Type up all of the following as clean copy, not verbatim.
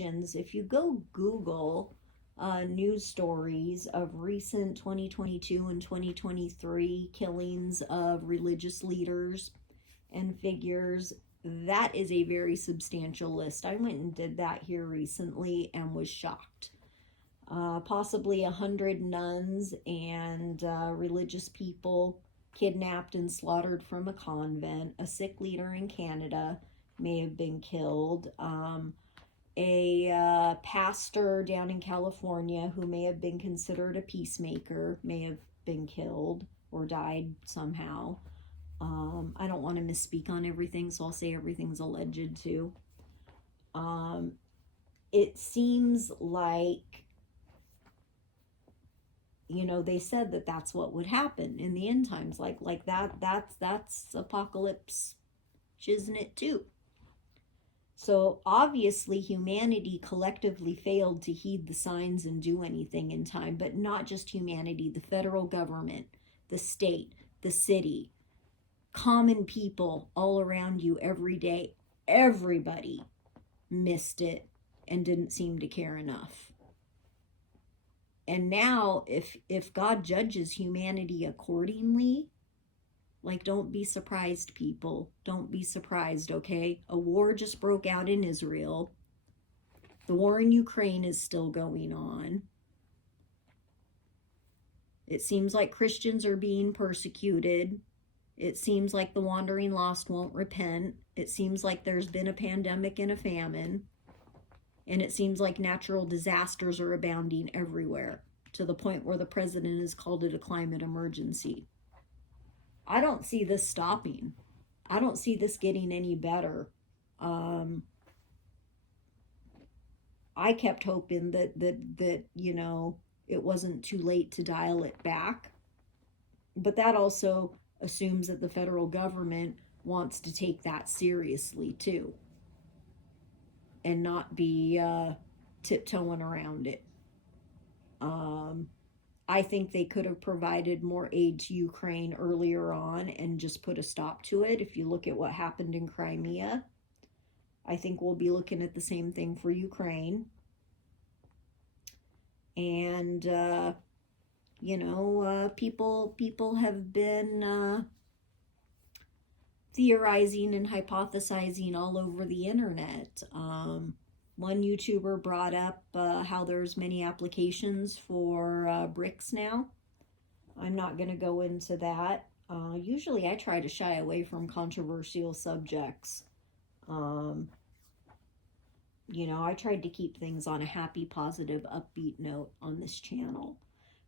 If you go Google news stories of recent 2022 and 2023 killings of religious leaders and figures, that is a very substantial list. I went and did that here recently and was shocked. Possibly 100 nuns and religious people kidnapped and slaughtered from a convent. A Sikh leader in Canada may have been killed. A pastor down in California who may have been considered a peacemaker may have been killed or died somehow. I don't want to misspeak on everything, so I'll say everything's alleged too. It seems like, they said that that's what would happen in the end times. Like that's apocalypse, isn't it too? So obviously humanity collectively failed to heed the signs and do anything in time, but not just humanity, the federal government, the state, the city, common people all around you every day. Everybody missed it and didn't seem to care enough. And now if God judges humanity accordingly, don't be surprised, people. Don't be surprised, okay? A war just broke out in Israel. The war in Ukraine is still going on. It seems like Christians are being persecuted. It seems like the wandering lost won't repent. It seems like there's been a pandemic and a famine. And it seems like natural disasters are abounding everywhere, to the point where the president has called it a climate emergency. I don't see this stopping. I don't see this getting any better. I kept hoping that it wasn't too late to dial it back. But that also assumes that the federal government wants to take that seriously too, and not be tiptoeing around it. I think they could have provided more aid to Ukraine earlier on and just put a stop to it. If you look at what happened in Crimea, I think we'll be looking at the same thing for Ukraine. And, people have been theorizing and hypothesizing all over the internet. One YouTuber brought up how there's many applications for bricks now. I'm not going to go into that. Usually I try to shy away from controversial subjects. I tried to keep things on a happy, positive, upbeat note on this channel.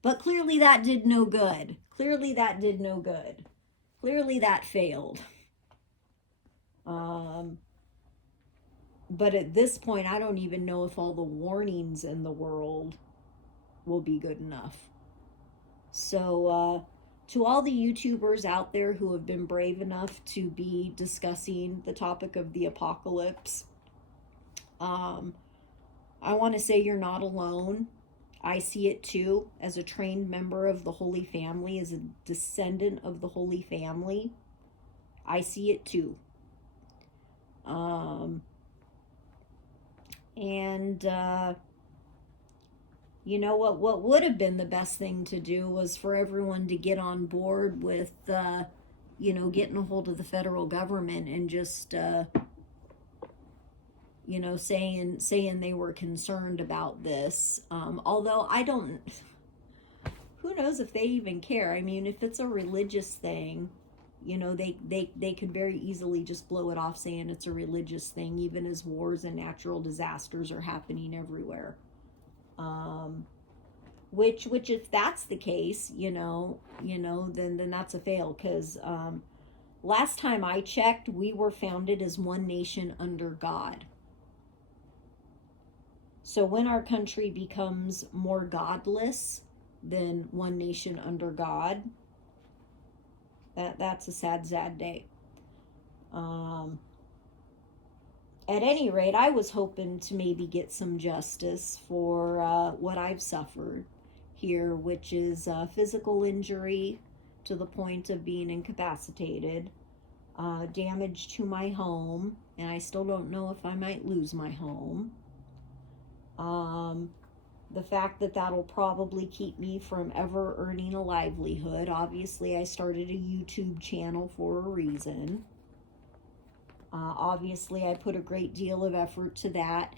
But clearly that did no good. Clearly that failed. But at this point, I don't even know if all the warnings in the world will be good enough. So, to all the YouTubers out there who have been brave enough to be discussing the topic of the apocalypse, I want to say you're not alone. I see it too, as a trained member of the Holy Family, as a descendant of the Holy Family. I see it too. What would have been the best thing to do was for everyone to get on board with, getting a hold of the federal government and just, saying they were concerned about this. Although who knows if they even care? I mean, if it's a religious thing, they could very easily just blow it off saying it's a religious thing, even as wars and natural disasters are happening everywhere. Which if that's the case, then that's a fail, because last time I checked, we were founded as one nation under God. So when our country becomes more godless than one nation under God, that's a sad, sad day. At any rate, I was hoping to maybe get some justice for what I've suffered here, which is physical injury to the point of being incapacitated, damage to my home, and I still don't know if I might lose my home, the fact that that'll probably keep me from ever earning a livelihood. Obviously, I started a YouTube channel for a reason. Obviously, I put a great deal of effort into that.